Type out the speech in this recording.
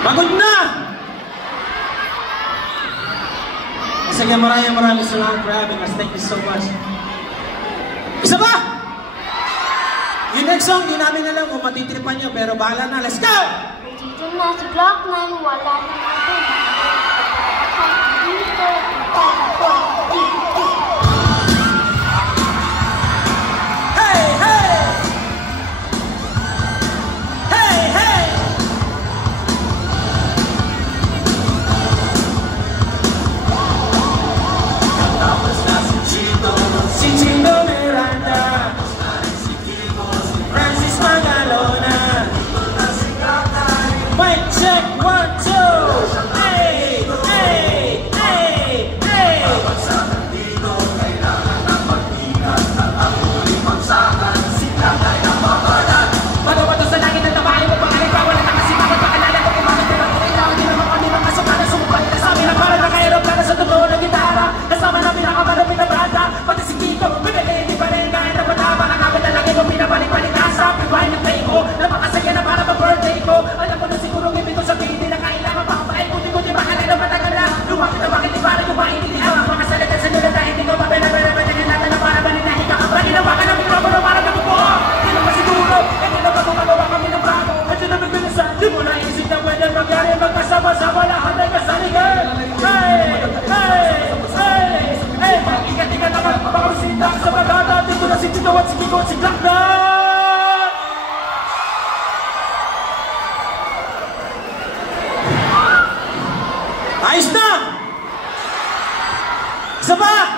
Pagod na! Sige, maraming salamat for having us. Thank you so much. Isa ba? Yung next song, di namin alam kung matitiripan niya, pero bahala na. Let's go! Dito na si Glock 9, wala na natin. Hey, hey! Hey, hey! Katapos na si Chino Miranda, Francis Magalona. Mic check, 1, 2. Hey, hey, hey, hey. Dito kailangan ng mag-ingat at ang huli magsakan. Sila tayo ang mabalat. Magawa sa langit at tabahin mo pangalit pa. Wala nakasimangot pakalala ko kumamit na lang. Kailangan din naman kami mga sumana. Sumupay na sa amin ang para naka-aeroplano sa totoo ng gitara. Kasama na pinakamalapit na brada. Pati si Kiko, pinagayin di pa rin kahit na patama. Nakapit na lagi kong pinabalik-balik na sa pibahin ng play ko. Napakasaya na para pa-birthday ko. Alam ko na siguro ibig ko sabihin din na kailangan pakapakain. Kunti-kunti bahala na matagal na. Lumapit na bakit di para kumaintindihan. Makasalita sa nila dahil hindi ko mapela-pela-pela natin na para balinahin ka. Kapag inawakan ng mikropono para nabubuo. Hindi na pa siguro, hindi na pa gumagawa kami ng bago. At yun ang nagbilasan, di mo na isip na pwede magyari. Magkasama-sama lahat ay kasaligan. Hey! Hey! Hey! Hey! Mag-ingat-ingat naman, baka masindak sa bagata. Dito na si Tito at si Kiko at si Glock 9. Ayos na! Isa pa!